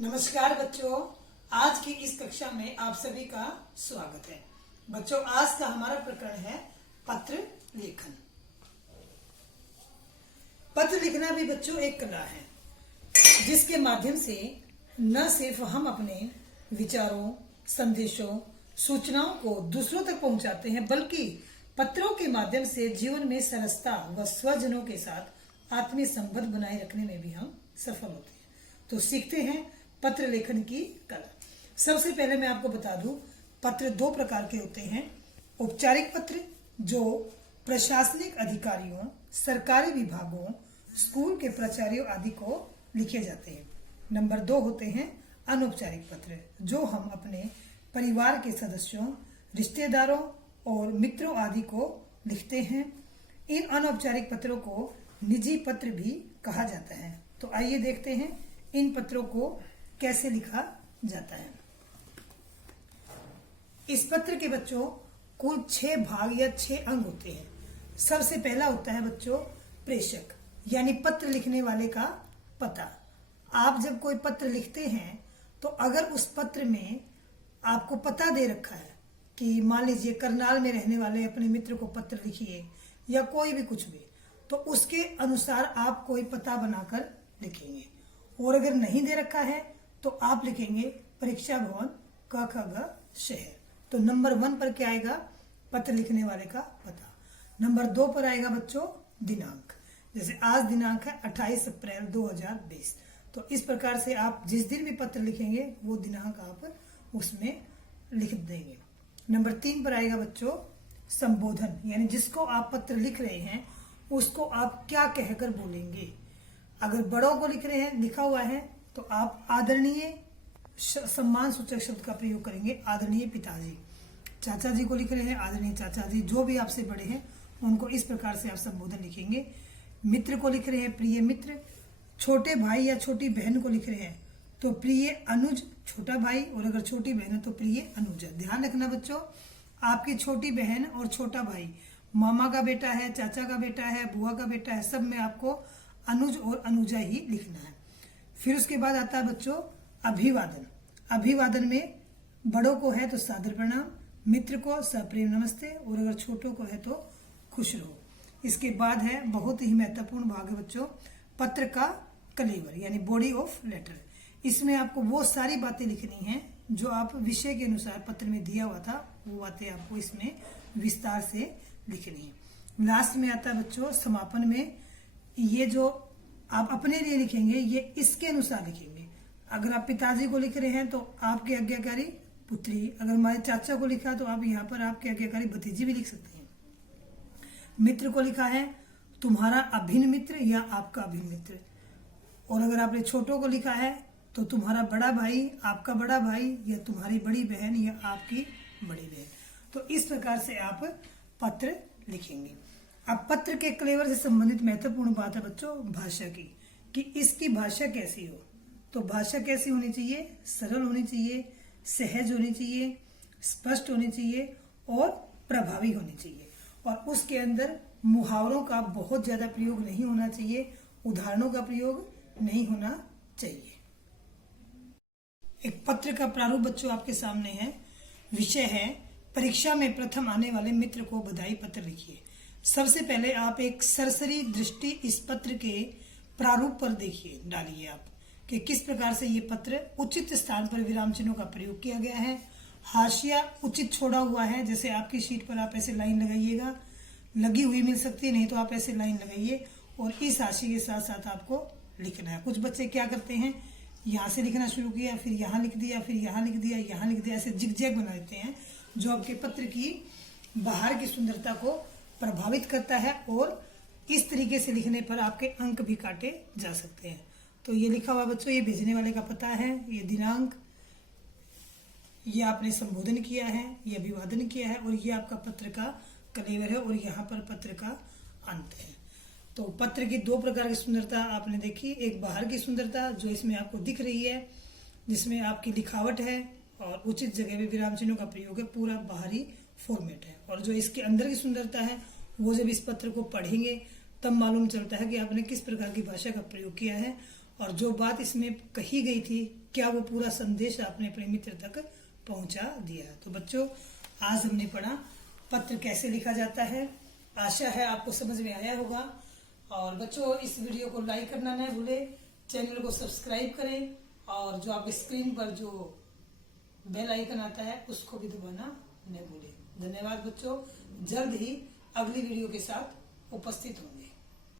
नमस्कार बच्चों, आज की इस कक्षा में आप सभी का स्वागत है। बच्चों, आज का हमारा प्रकरण है पत्र लेखन। पत्र लिखना भी बच्चों एक कला है, जिसके माध्यम से न सिर्फ हम अपने विचारों, संदेशों, सूचनाओं को दूसरों तक पहुंचाते हैं, बल्कि पत्रों के माध्यम से जीवन में सरसता व स्वजनों के साथ आत्मीय संबंध बनाए रखने में भी हम सफल होते हैं। तो सीखते हैं पत्र लेखन की कला। सबसे पहले मैं आपको बता दूं, पत्र दो प्रकार के होते हैं। औपचारिक पत्र जो प्रशासनिक अधिकारियों, सरकारी विभागों, स्कूल के प्राचार्यों आदि को लिखे जाते हैं। नंबर 2 होते हैं अनौपचारिक पत्र, जो हम अपने परिवार के सदस्यों, रिश्तेदारों और मित्रों आदि को लिखते हैं। इन अनौपचारिक पत्रों को निजी पत्र भी कहा जाता है। तो आइए देखते हैं इन पत्रों को कैसे लिखा जाता है। इस पत्र के बच्चों कुल 6 भाग या 6 अंग होते हैं। सबसे पहला होता है बच्चों प्रेषक, यानी पत्र लिखने वाले का पता। आप जब कोई पत्र लिखते हैं तो अगर उस पत्र में आपको पता दे रखा है कि मान लीजिए करनाल में रहने वाले अपने मित्र को पत्र लिखिए या कोई भी कुछ भी, तो उसके अनुसार आप कोई पता बनाकर लिखेंगे। और अगर नहीं दे रखा है तो आप लिखेंगे परीक्षा भवन क ख ग शहर। तो नंबर 1 पर क्या आएगा? पत्र लिखने वाले का पता। नंबर 2 पर आएगा बच्चों दिनांक। जैसे आज दिनांक है 28 अप्रैल 2020। तो इस प्रकार से आप जिस दिन भी पत्र लिखेंगे वो दिनांक आप उसमें लिख देंगे। नंबर 3 पर आएगा बच्चों संबोधन, यानी जिसको आप पत्र लिख रहे हैं उसको आप क्या कहकर बोलेंगे। अगर बड़ों को लिख रहे हैं, लिखा हुआ है, तो आप आदरणीय सम्मान सूचक शब्द का प्रयोग करेंगे, आदरणीय पिताजी। चाचा जी को लिख रहे हैं, आदरणीय चाचा जी। जो भी आपसे बड़े हैं उनको इस प्रकार से आप संबोधन लिखेंगे। मित्र को लिख रहे हैं प्रिय मित्र। छोटे भाई या छोटी बहन को लिख रहे हैं तो प्रिय अनुज छोटा भाई, और अगर छोटी बहन है तो प्रिय अनुजा। ध्यान रखना बच्चों, आपकी छोटी बहन और छोटा भाई मामा का बेटा है, चाचा का बेटा है, बुआ का बेटा है, सब में आपको अनुज और अनुजा ही लिखना है। फिर उसके बाद आता है बच्चों अभिवादन। अभिवादन में बड़ों को है तो सादर प्रणाम, मित्र को सप्रेम नमस्ते, और अगर छोटों को है तो खुश रहो। इसके बाद है बहुत ही महत्वपूर्ण भाग है बच्चों पत्र का कलेवर, यानी बॉडी ऑफ लेटर। इसमें आपको वो सारी बातें लिखनी है जो आप विषय के अनुसार पत्र में दिया हुआ था, वो बातें आपको इसमें विस्तार से लिखनी है। लास्ट में आता है बच्चों समापन में, ये जो आप अपने लिए लिखेंगे ये इसके अनुसार लिखेंगे। अगर आप पिताजी को लिख रहे हैं तो आपके आज्ञाकारी पुत्री, अगर हमारे चाचा को लिखा तो आप यहाँ पर आपके आज्ञाकारी भतीजी भी लिख सकते हैं। मित्र को लिखा है तुम्हारा अभिन्न मित्र या आपका अभिन्न मित्र, और अगर आपने छोटों को लिखा है तो तुम्हारा बड़ा भाई, आपका बड़ा भाई, या तुम्हारी बड़ी बहन या आपकी बड़ी बहन। तो इस प्रकार से आप पत्र लिखेंगे। अब पत्र के क्लेवर से संबंधित महत्वपूर्ण बात है बच्चों भाषा की, कि इसकी भाषा कैसी हो। तो भाषा कैसी होनी चाहिए? सरल होनी चाहिए, सहज होनी चाहिए, स्पष्ट होनी चाहिए और प्रभावी होनी चाहिए। और उसके अंदर मुहावरों का बहुत ज्यादा प्रयोग नहीं होना चाहिए, उदाहरणों का प्रयोग नहीं होना चाहिए। एक पत्र का प्रारूप बच्चों आपके सामने है। विषय है परीक्षा में प्रथम आने वाले मित्र को बधाई पत्र लिखिए। सबसे पहले आप एक सरसरी दृष्टि इस पत्र के प्रारूप पर देखिए, डालिए आप कि किस प्रकार से ये पत्र उचित स्थान पर विराम चिन्हों का प्रयोग किया गया है। हाशिया उचित छोड़ा हुआ है, जैसे आपकी शीट पर आप ऐसे लाइन लगाइएगा, लगी हुई मिल सकती है, नहीं तो आप ऐसे लाइन लगाइए और इस हाशिए के साथ साथ आपको लिखना है। कुछ बच्चे क्या करते हैं, यहाँ से लिखना शुरू किया, फिर यहाँ लिख दिया, फिर यहाँ लिख दिया, यहाँ लिख दिया, ऐसे जिगजैग बना देते हैं, जो आपके पत्र की बाहर की सुंदरता को प्रभावित करता है, और इस तरीके से लिखने पर आपके अंक भी काटे जा सकते हैं। तो ये लिखा हुआ बच्चों, ये भेजने वाले का पता है, ये दिनांक, ये आपने संबोधन किया है, ये अभिवादन किया है, और ये आपका पत्र का कलेवर है, और यहाँ पर पत्र का अंत है। तो पत्र की 2 प्रकार की सुंदरता आपने देखी। एक बाहर की सुंदरता जो इसमें आपको दिख रही है, जिसमें आपकी लिखावट है और उचित जगह में विराम चिन्हों का प्रयोग है, पूरा बाहरी फॉर्मेट है। और जो इसके अंदर की सुंदरता है वो जब इस पत्र को पढ़ेंगे तब मालूम चलता है कि आपने किस प्रकार की भाषा का प्रयोग किया है, और जो बात इसमें कही गई थी क्या वो पूरा संदेश आपने अपने मित्र तक पहुंचा दिया। तो बच्चों, आज हमने पढ़ा पत्र कैसे लिखा जाता है। आशा है आपको समझ में आया होगा। और बच्चों, इस वीडियो को लाइक करना न भूले, चैनल को सब्सक्राइब करें और जो आपके स्क्रीन पर जो बेल आइकन आता है उसको भी दबाना न भूलें। धन्यवाद बच्चों, जल्द ही अगली वीडियो के साथ उपस्थित होंगे।